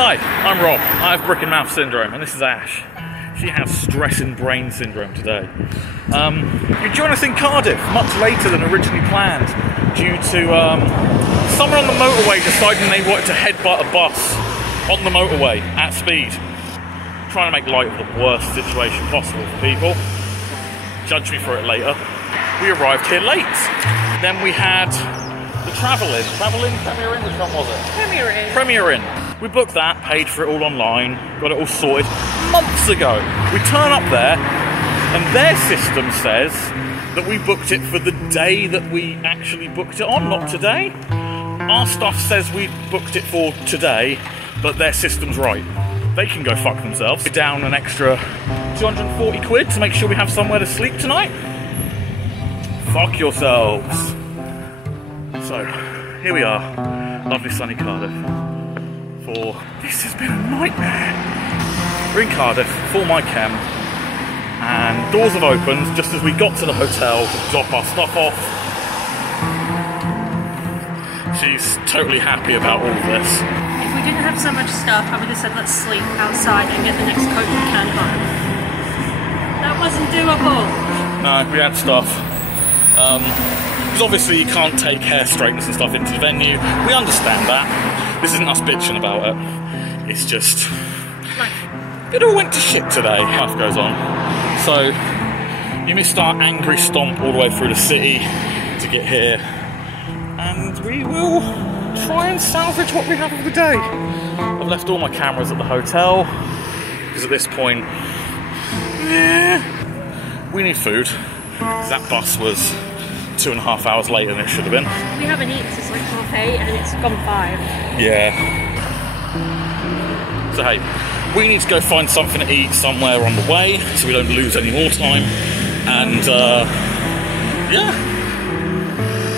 Hi, I'm Rob. I have brick and mouth syndrome, and this is Ash. She has stress and brain syndrome today. You join us in Cardiff much later than originally planned due to someone on the motorway deciding they wanted to headbutt a bus on the motorway at speed. Trying to make light of the worst situation possible for people. Judge me for it later. We arrived here late. Then we had the Travel Inn, Premier Inn, which one was it? Premier Inn. We booked that, paid for it all online, got it all sorted months ago. We turn up there, and their system says that we booked it for the day that we actually booked it on, not today. Our stuff says we booked it for today, but their system's right. They can go fuck themselves. We're down an extra 240 quid to make sure we have somewhere to sleep tonight. Fuck yourselves. So, here we are, lovely sunny Cardiff. This has been a nightmare. We're in Cardiff, for my chem, and doors have opened just as we got to the hotel to drop our stuff off. She's totally happy about all of this. If we didn't have so much stuff, I would have said let's sleep outside and get the next coach we can home. That wasn't doable. No, we had stuff. Because obviously you can't take hair straighteners and stuff into the venue. We understand that. This isn't us bitching about it. It's just... it all went to shit today. Life goes on. So, you missed our angry stomp all the way through the city to get here. And we will try and salvage what we have of the day. I've left all my cameras at the hotel. Because at this point... we need food. Because that bus was 2.5 hours later than it should have been. We haven't eaten since like 8:30 and it's gone 5. Yeah. So hey, we need to go find something to eat somewhere on the way so we don't lose any more time. And yeah,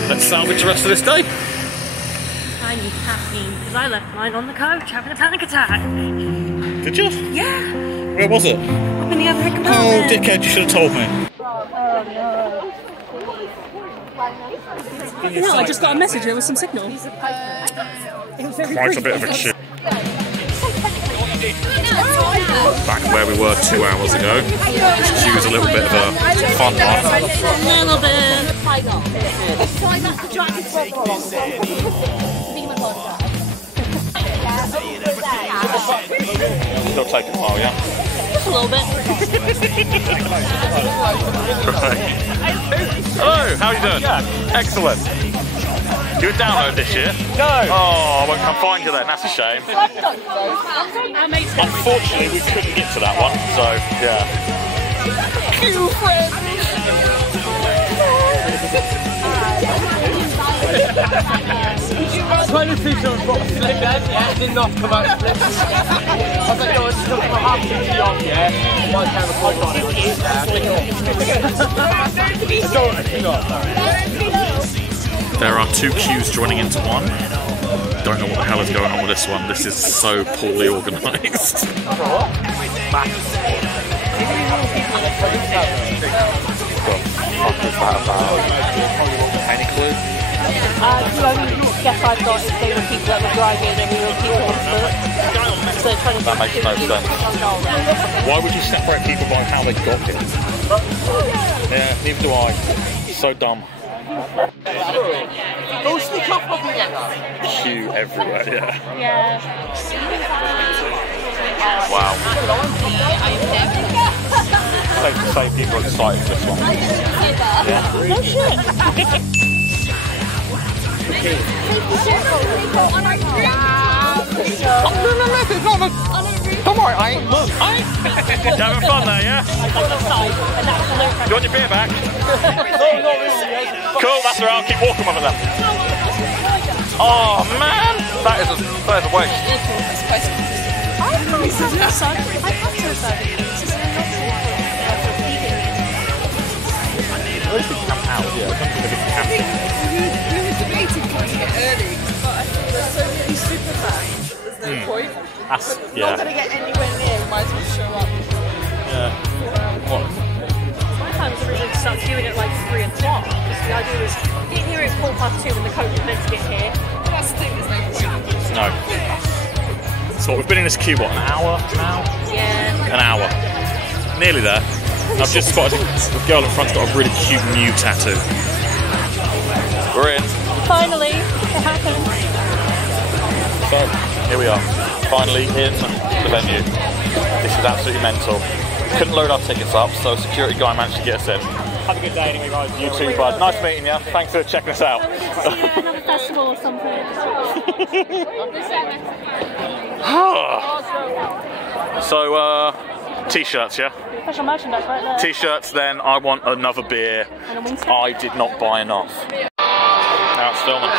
let's salvage the rest of this day. I need caffeine because I left mine on the coach having a panic attack. Did you? Yeah. Where was it? Up in the other compartment. Oh, dickhead, you should have told me. No, I just got a message, there was some signal. Quite a bit of a shit. Back where we were 2 hours ago. This queue's a little bit of a fun one. A little bit. Still taking a while, yeah? Just a little bit. Hello, how are you doing? Yeah. Excellent. You were download this year? No. Oh, I won't come find you then, that's a shame. Unfortunately, we couldn't get to that one, so yeah. Cool friends! Trying to see someone got a flip then, yeah, did not come out flip. I was like, no, it's just not half 50 off, yeah. My camera quite on it. There are 2 queues joining into one. Don't know what the hell is going on with this one. This is so poorly organised. What is that about? Any clue? The only guess I've got is they were people that were driving and we were people on foot. So trying to that makes no sense. Why would you separate people by how they got here? Yeah, neither do I. So dumb. Go sneak off together. Queue everywhere, yeah. Yeah. Wow. Safe to say people are excited for this one. Yeah. No shit. Don't worry, I ain't. Look, you having fun there, yeah? You want your beer back? Cool, that's alright, I'll keep walking with it then. Oh man, that is a waste. At least we can camp out, yeah. I don't think we can camp. We were debating coming here early, but I think there's so many super fans. There's no point. Yeah. Not going to get anywhere near, we might as well show up. Yeah. What? My time was originally to start queuing at like 3 o'clock. Because the idea was get here at 2:15 when the coach was meant to get here. That's the thing, there's no point. No. So we've been in this queue, what, an hour now? Yeah. An hour. Nearly there. I've just spotted the girl in front's got a really cute Mew tattoo. We're in. Finally, it happened. So, here we are. Finally in the venue. This is absolutely mental. Couldn't load our tickets up, so security guy managed to get us in. Have a good day anyway, guys. You too, bud. Nice meeting you. Thanks for checking us out. Another festival or something. So, t-shirts, yeah? Special merchandise right there. T-shirts, then I want another beer. And a Winston. I did not buy enough. Now it's filming.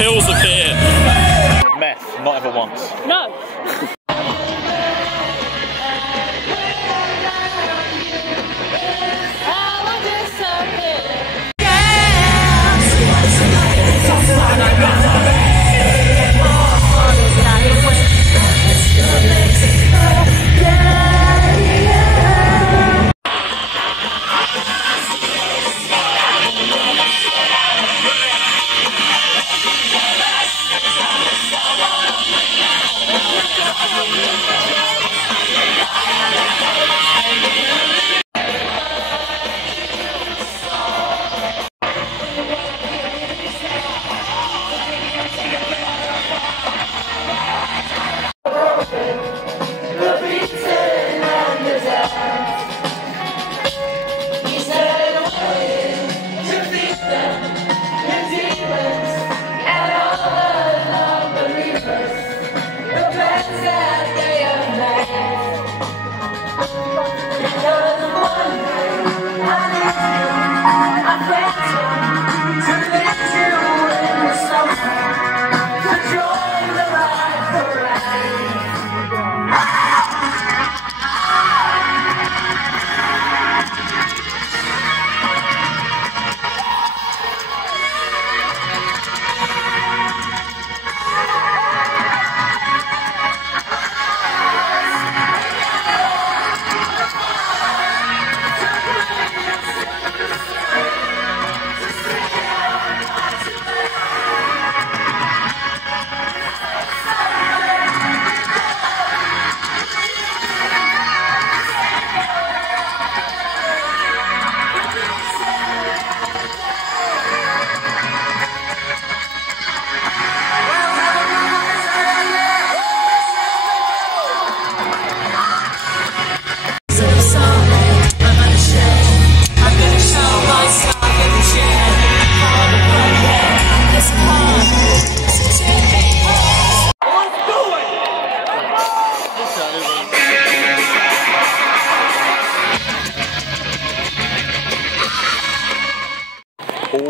pills appear. Meth, not ever once. No.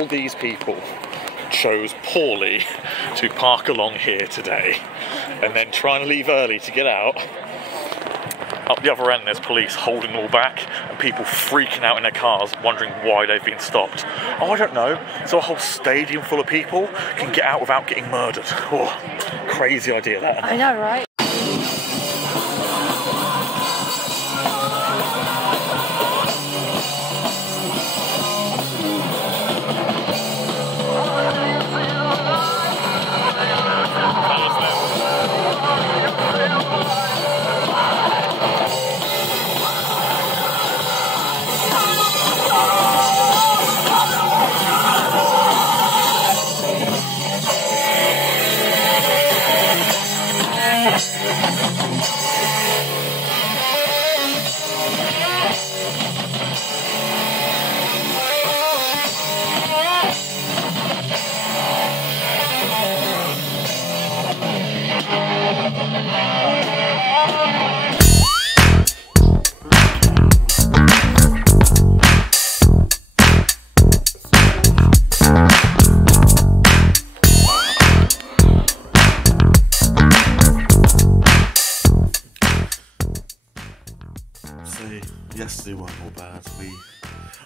all these people chose poorly to park along here today and then trying to leave early to get out. Up the other end there's police holding them all back and people freaking out in their cars wondering why they've been stopped. Oh, I don't know, so a whole stadium full of people can get out without getting murdered. Oh, crazy idea that. I know, right? Yesterday weren't all bad.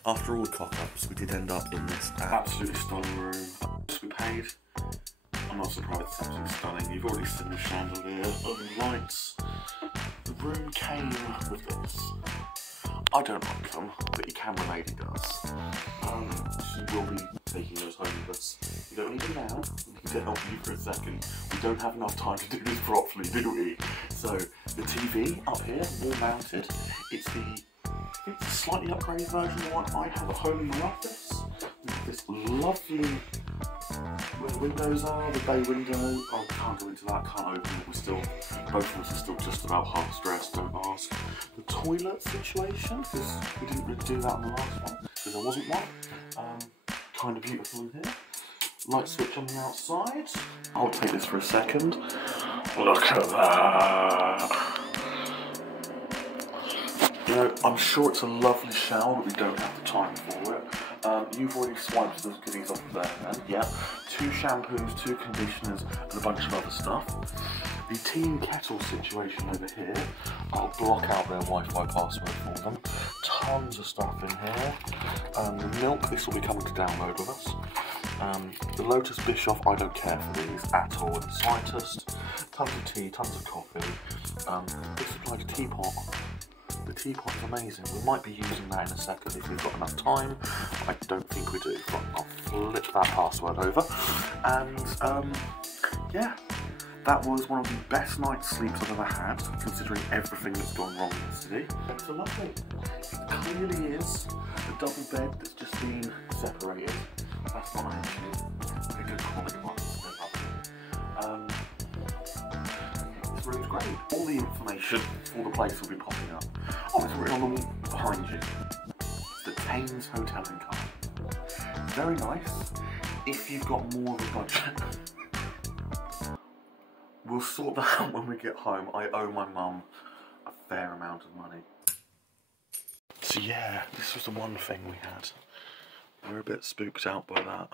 After all the cock-ups, we did end up in this absolutely stunning room. We paid. I'm not surprised it's absolutely stunning. You've already seen the chandelier, the lights. The room came with this. I don't like them, but your camera lady does. She will be taking those home with us. You don't need them now. We need to help you for a second. We don't have enough time to do this properly, do we? So, the TV up here, wall mounted. It's a slightly upgraded version of the one I have at home in my office. We have this lovely, where the windows are, the bay window. Oh, can't go into that, can't open it. Both of us are still just about half stressed, don't ask. The toilet situation, because we didn't really do that on the last one, because there wasn't one. Kind of beautiful in here. Light switch on the outside. I'll take this for a second. Look at that. You know, I'm sure it's a lovely shower, but we don't have the time for it. You've already swiped the goodies off there, then. Yeah. 2 shampoos, 2 conditioners, and a bunch of other stuff. The tea and kettle situation over here, I'll block out their Wi-Fi password for them. Tons of stuff in here. The milk, this will be coming to download with us. The Lotus Bischoff, I don't care for these at all in the slightest. Tons of tea, tons of coffee. This is like a teapot. The teapot's amazing. We might be using that in a second if we've got enough time. I don't think we do, but I'll flip that password over. And yeah, that was one of the best night's sleeps I've ever had, considering everything that's gone wrong yesterday. It's lovely. It clearly is a double bed that's just been separated. That's not an issue. A good quality one. This room's great. All the information for the place will be popping up. Oh, it's written on the wall behind you. It's the Thames Hotel in Cardiff. Very nice. If you've got more of a budget. We'll sort that out when we get home. I owe my mum a fair amount of money. So yeah, this was the one thing we had. We're a bit spooked out by that.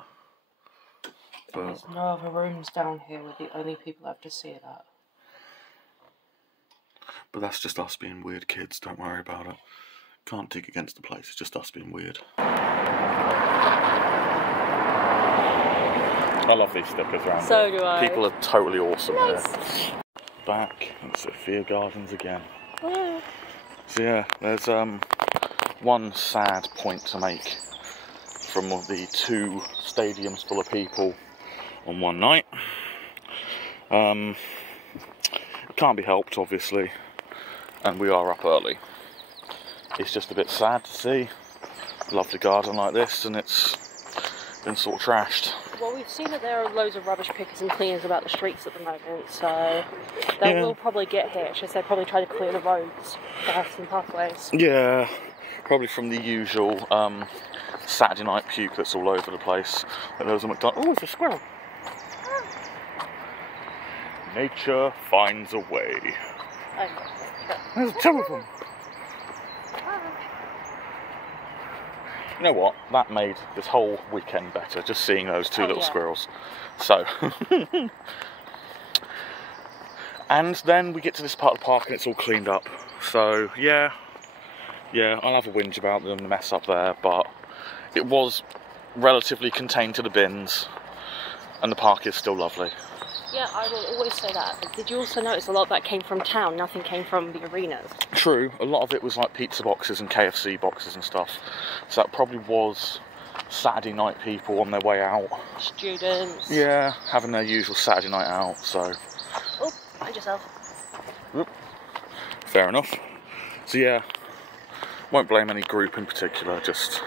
But there's no other rooms down here. We're the only people that have to see it at. But that's just us being weird kids, don't worry about it. Can't dig against the place, it's just us being weird. I love these stickers around So here. do I. People are totally awesome nice. here. Back at Sophia Gardens again. Oh. So yeah, there's one sad point to make from the 2 stadiums full of people on one night. It can't be helped, obviously, and we are up early. It's just a bit sad to see a lovely garden like this, and it's been sort of trashed. Well, we've seen that there are loads of rubbish pickers and cleaners about the streets at the moment, so they will probably get here. It's just they probably try to clear the roads, paths and pathways. Yeah, probably from the usual Saturday night puke that's all over the place. And there was a McDonald's. Oh, it's a squirrel. Nature finds a way. There's 2 of them. You know what? That made this whole weekend better, just seeing those two little squirrels. So, and then we get to this part of the park and it's all cleaned up. So, yeah, I'll have a whinge about them, the mess up there, but it was relatively contained to the bins, and the park is still lovely. Yeah, I will always say that. But did you also notice a lot of that came from town, nothing came from the arenas? True, a lot of it was like pizza boxes and KFC boxes and stuff. So that probably was Saturday night people on their way out. Students. Yeah, having their usual Saturday night out, so... Oh, mind yourself. Oop. Fair enough. So yeah, won't blame any group in particular, just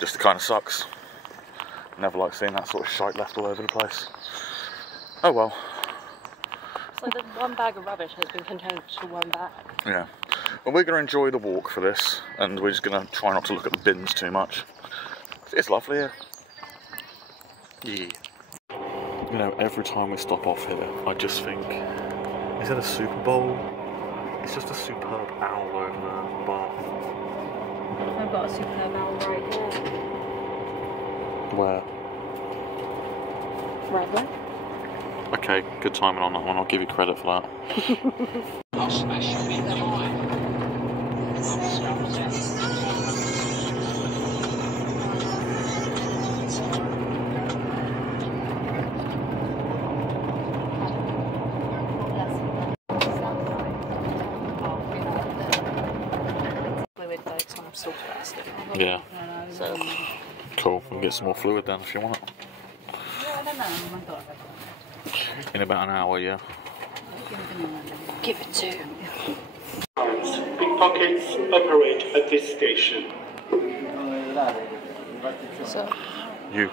it kind of sucks. Never like seeing that sort of shite left all over the place. Oh well. So the one bag of rubbish has been contained to one bag. Yeah. Well, we're going to enjoy the walk for this, and we're just going to try not to look at the bins too much. It's lovely here. Yeah. You know, every time we stop off here, I just think, is it a Super Bowl? It's just a superb owl over there, but... I've got a superb owl right here. Where? Right there. Okay, good timing on that one, I'll give you credit for that. Fluid though, because I'm still thirsty. Yeah. So. Cool, we can get some more fluid then if you want it. In about an hour, yeah. Give it to him. Pickpockets operate at this station. So. You.